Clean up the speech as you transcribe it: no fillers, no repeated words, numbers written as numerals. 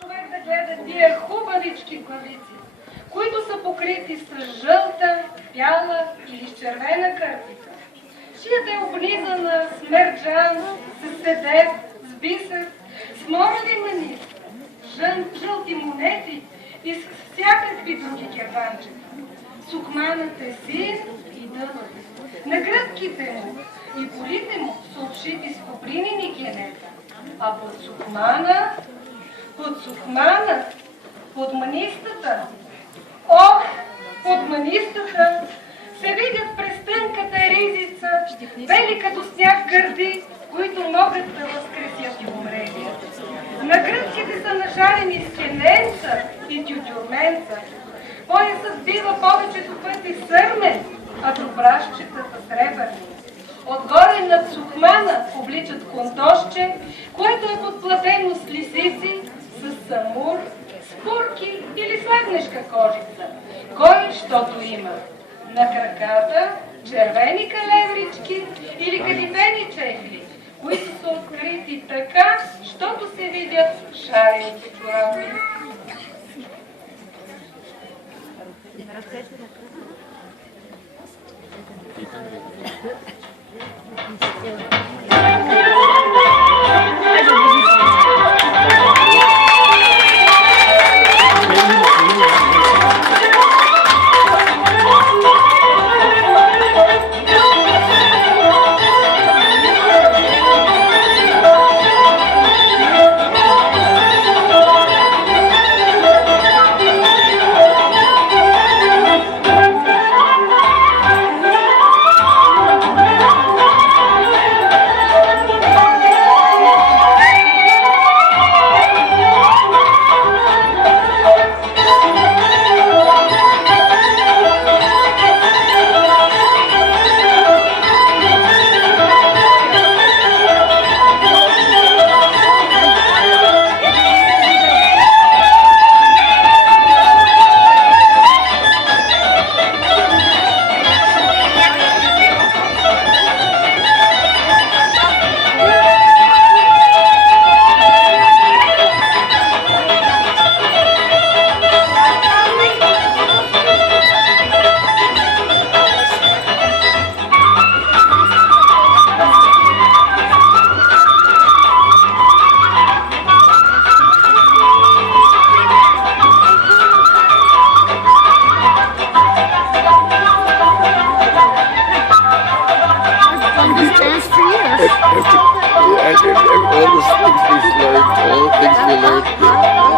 човек да гледа тия хубавички главици, които са покрити с жълта, бяла или с червена кърпика. Шията е обнизана с мерджан, с седев, с бисер, с морови маниста, жълти монети и с всякакви други керванчета. Сукманът е син и дълъг. На гръбките му и полите му са обшити с копринени генета, а под сукмана, под манистата, под манистата се видят през тънката ризица, бели като сняг гърди, които могат да възкресят и умрелия. На гръбките са нажарени скененца и тютюрменца. Поясът бива повечето пъти сърмен, а добращетата сребърни. Отгоре над сукмана обличат контошче, което е подплатено с лисици, с самур, с пурки или слагнешка кожица. Кой, щото има. На краката червени калеврички или кадифени чехли, които са открити така, щото се видят шарените чорапи. All the things we learned,